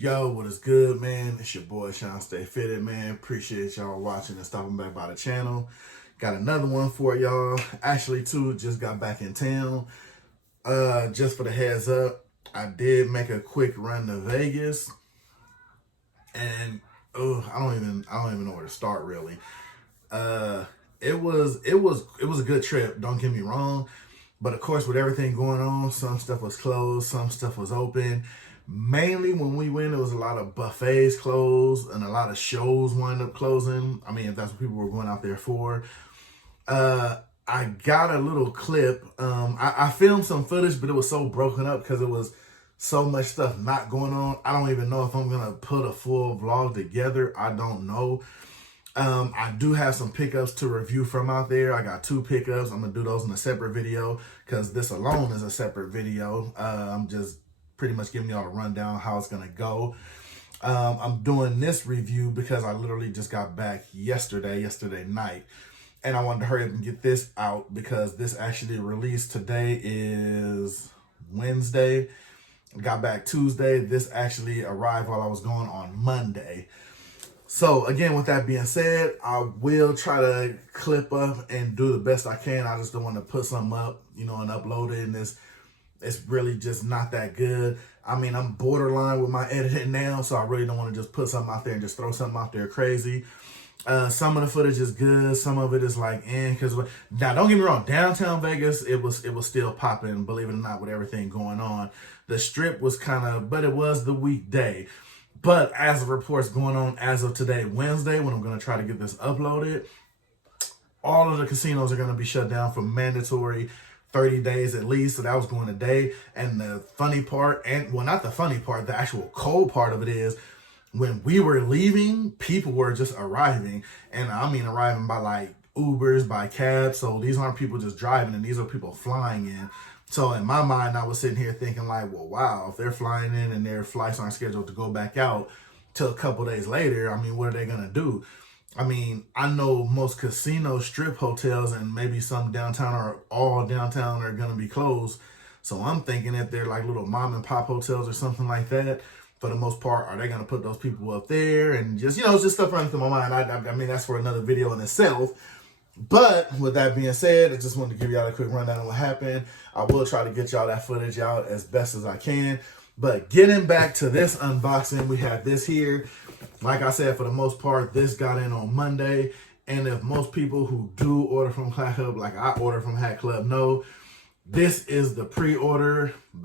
Yo, what is good, man? It's your boy Shawn.Stay.Fitted, man. Appreciate y'all watching and stopping back by the channel. Got another one for y'all. Actually, too, just got back in town. Just for the heads up, I did make a quick run to Vegas, and I don't even know where to start really. It was a good trip. Don't get me wrong, but of course, with everything going on, some stuff was closed, some stuff was open. Mainly when we went, there was a lot of buffets closed and a lot of shows wound up closing. I mean, if that's what people were going out there for. I got a little clip. I filmed some footage, but it was so broken up because it was so much stuff not going on. I don't even know if I'm going to put a full vlog together. I don't know. I do have some pickups to review from out there. I got 2 pickups. I'm going to do those in a separate video because this alone is a separate video. I'm just pretty much giving y'all a rundown how it's going to go. I'm doing this review because I literally just got back yesterday night. And I wanted to hurry up and get this out because this actually released. Today is Wednesday. Got back Tuesday. This actually arrived while I was gone on Monday. So again, with that being said, I will try to clip up and do the best I can. I just don't want to put something up, and upload it. And it's really just not that good. I mean, I'm borderline with my editing now, so I really don't want to just put something out there and just throw something out there crazy. Some of the footage is good. Some of it is like, because now don't get me wrong, downtown Vegas, it was still popping, believe it or not, with everything going on. The strip was but it was the weekday. But as the reports going on as of today, Wednesday, when I'm going to try to get this uploaded, all of the casinos are going to be shut down for mandatory 30 days at least. So that was going today. And the funny part, not the funny part, the actual cold part of it is, when we were leaving, people were just arriving. And I mean arriving by like Ubers, by cabs. So these aren't people just driving, and these are people flying in. So in my mind, I was sitting here thinking like, well, wow, if they're flying in and their flights aren't scheduled to go back out till a couple days later, I mean, what are they going to do? I mean, I know most casino strip hotels and maybe some downtown or all downtown are going to be closed. So I'm thinking if they're like little mom and pop hotels or something like that, for the most part, are they going to put those people up there? And just, just stuff running through my mind. I mean, that's for another video in itself. But with that being said, I just wanted to give y'all a quick rundown on what happened. I will try to get y'all that footage out as best as I can. But getting back to this unboxing, we have this here. Like I said, for the most part, this got in on Monday. And if most people who do order from HatClub, like I order from HatClub, know, this is the pre-order of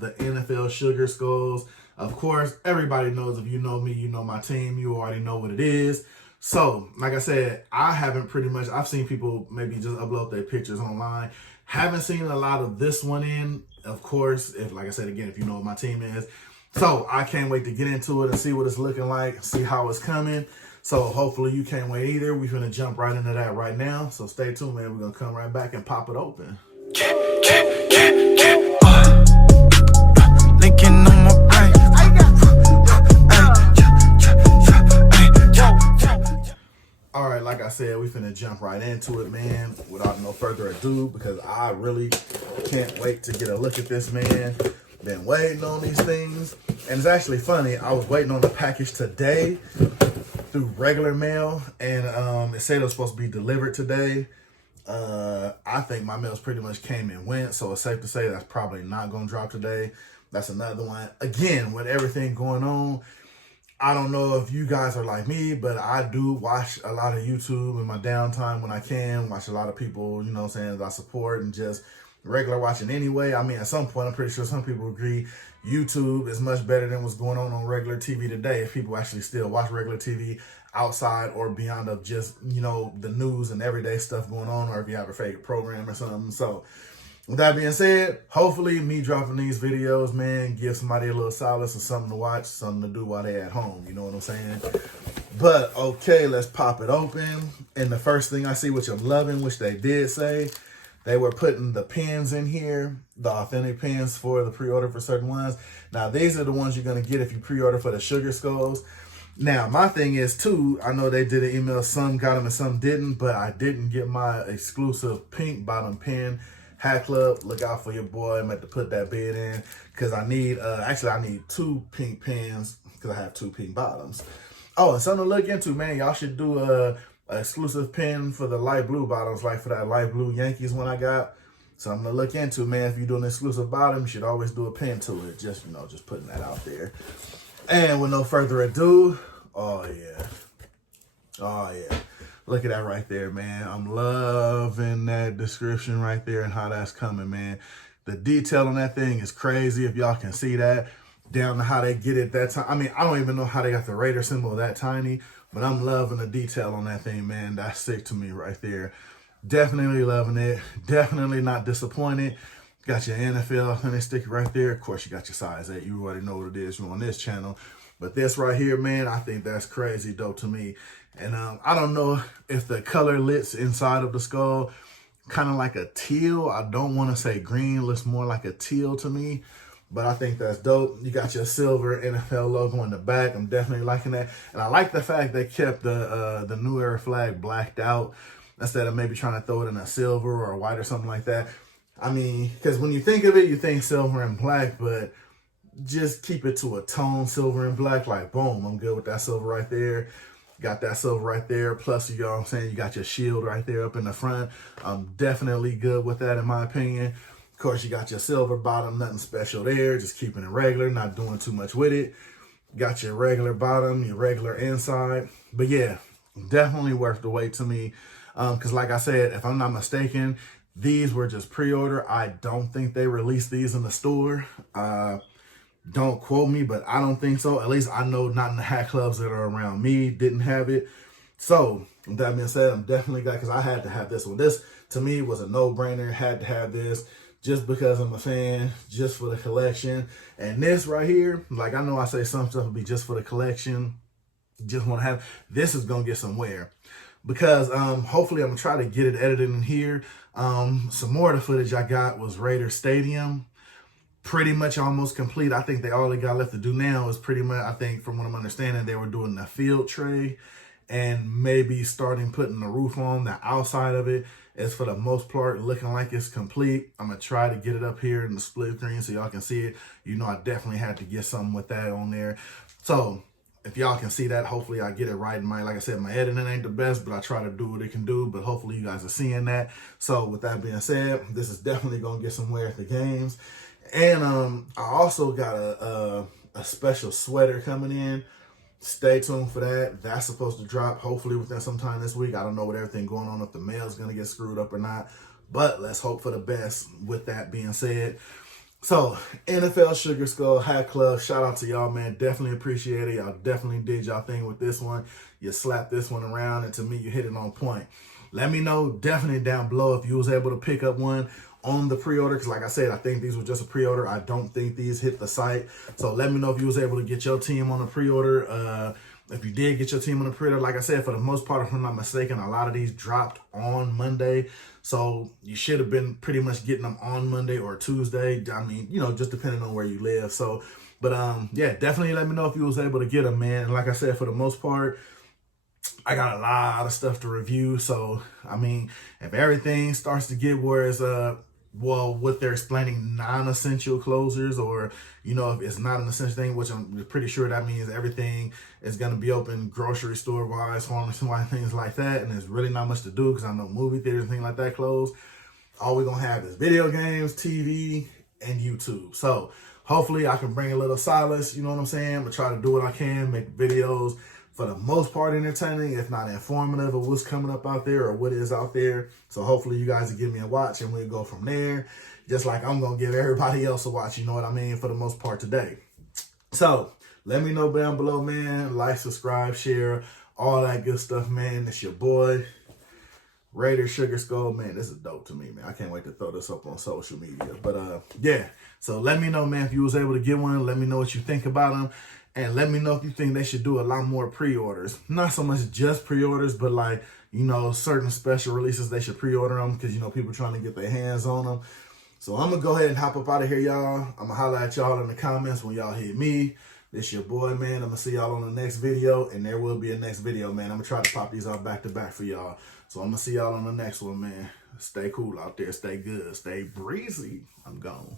the NFL Sugar Skulls. Of course, everybody knows, if you know me, you know my team, you already know what it is. So, like I said, I've seen people maybe just upload their pictures online. Haven't seen a lot of this one in, of course, like I said, again, if you know what my team is. So, I can't wait to get into it and see what it's looking like, see how it's coming. So, hopefully you can't wait either. We're going to jump right into that right now. So, stay tuned, man. We're going to come right back and pop it open. Linking on my brain. All right, like I said, we finna jump right into it, man, without no further ado, because I really can't wait to get a look at this, man. Been waiting on these things. And it's actually funny, I was waiting on the package today through regular mail, and it said it was supposed to be delivered today. I think my mails pretty much came and went, so it's safe to say that's probably not going to drop today. That's another one. Again, with everything going on, I don't know if you guys are like me, but I do watch a lot of YouTube in my downtime when I can. Watch a lot of people, that I support, and just regular watching anyway. I mean, at some point, I'm pretty sure some people agree YouTube is much better than what's going on regular TV today. If people actually still watch regular TV outside or beyond of just, the news and everyday stuff going on, or if you have a favorite program or something. So with that being said, hopefully me dropping these videos, man, give somebody a little solace or something to watch, something to do while they're at home. You know what I'm saying? But, okay, let's pop it open. And the first thing I see, which I'm loving, which they did say, they were putting the pins in here, the authentic pins for the pre-order for certain ones. Now, these are the ones you're going to get if you pre-order for the Sugar Skulls. Now, my thing is, too, I know they did an email. Some got them and some didn't, but I didn't get my exclusive pink bottom pin. HatClub, look out for your boy. I'm about to put that bid in because I need, actually I need 2 pink pins because I have 2 pink bottoms. Oh, and something to look into, man. Y'all should do a exclusive pin for the light blue bottoms, like for that light blue Yankees one I got. Something to look into, man. If you're doing an exclusive bottom, you should always do a pin to it. Just, you know, just putting that out there. And with no further ado, oh yeah. Oh yeah. Look at that right there, man. I'm loving that description right there and how that's coming, man. The detail on that thing is crazy. If y'all can see that, down to how they get it that time. I mean, I don't even know how they got the Raider symbol that tiny, but I'm loving the detail on that thing, man. That's sick to me right there. Definitely loving it. Definitely not disappointed. Got your NFL honey sticker right there. Of course, you got your size 8. You already know what it is. You're on this channel. But this right here, man, I think that's crazy dope to me. And I don't know if the color lits inside of the skull kind of like a teal. I don't want to say green. Looks more like a teal to me. But I think that's dope. You got your silver NFL logo in the back. I'm definitely liking that. And I like the fact they kept the New Era flag blacked out instead of maybe trying to throw it in a silver or a white or something like that. I mean, because when you think of it, you think silver and black, but just keep it to a tone, silver and black. Like, boom, I'm good with that silver right there. Got that silver right there. Plus, you know what I'm saying, you got your shield right there up in the front. I'm definitely good with that, in my opinion. Of course, you got your silver bottom, nothing special there. Just keeping it regular, not doing too much with it. Got your regular bottom, your regular inside. But yeah, definitely worth the wait to me. Because like I said, if I'm not mistaken, these were just pre-order. I don't think they released these in the store. Don't quote me, but I don't think so. At least I know not in the hat clubs that are around me didn't have it. So with that being said, I'm definitely glad because I had to have this one. This to me was a no-brainer. Had to have this just because I'm a fan, just for the collection. And this right here, like I know I say some stuff will be just for the collection. Just want to have this is gonna get some wear. Because hopefully I'm gonna try to get it edited in here. Some more of the footage I got was Raider Stadium. Pretty much almost complete. I think all they got left to do now is pretty much, I think from what I'm understanding, they were doing the field tray and maybe starting putting the roof on. The outside of it is for the most part looking like it's complete. I'm gonna try to get it up here in the split screen so y'all can see it. You know, I definitely had to get something with that on there. So if y'all can see that, hopefully I get it right. Like I said, my editing ain't the best, but I try to do what it can do. But hopefully you guys are seeing that. So with that being said, this is definitely gonna get some wear at the games. And I also got a special sweater coming in. Stay tuned for that. That's supposed to drop hopefully within sometime this week. I don't know what everything going on, if the mail's gonna get screwed up or not. But let's hope for the best with that being said. So, NFL Sugar Skull Hat Club, shout out to y'all, man. Definitely appreciate it. Y'all definitely did y'all thing with this one. You slapped this one around, and to me, you hit it on point. Let me know definitely down below if you was able to pick up one on the pre-order, because like I said, I think these were just a pre-order. I don't think these hit the site. So let me know if you was able to get your team on a pre-order. If you did get your team on the pre-order, like I said, for the most part, if I'm not mistaken, a lot of these dropped on Monday. So you should have been pretty much getting them on Monday or Tuesday. I mean, you know, just depending on where you live. So, but yeah, definitely let me know if you was able to get them, man. And like I said, for the most part, I got a lot of stuff to review. So, I mean, if everything starts to get where it's, well, what they're explaining non-essential closers, or, you know, if it's not an essential thing, which I'm pretty sure that means everything is going to be open grocery store wise, pharmacy wise, things like that. And there's really not much to do because I know movie theaters and things like that closed. All we're going to have is video games, TV, and YouTube. So hopefully I can bring a little solace, you know what I'm saying? I'm going to try to do what I can, make videos for the most part entertaining, if not informative, of what's coming up out there or what is out there. So hopefully you guys will give me a watch and we'll go from there. Just like I'm going to give everybody else a watch, you know what I mean, for the most part today. So let me know down below, man. Like, subscribe, share, all that good stuff, man. It's your boy, Raider Sugar Skull. Man, this is dope to me, man. I can't wait to throw this up on social media. But yeah, so let me know, man, if you was able to get one. Let me know what you think about them. And let me know if you think they should do a lot more pre-orders. Not so much just pre-orders, but like, you know, certain special releases, they should pre-order them because, you know, people trying to get their hands on them. So I'm going to go ahead and hop up out of here, y'all. I'm going to holler at y'all in the comments when y'all hit me. This your boy, man. I'm going to see y'all on the next video, and there will be a next video, man. I'm going to try to pop these out back to back for y'all. So I'm going to see y'all on the next one, man. Stay cool out there. Stay good. Stay breezy. I'm gone.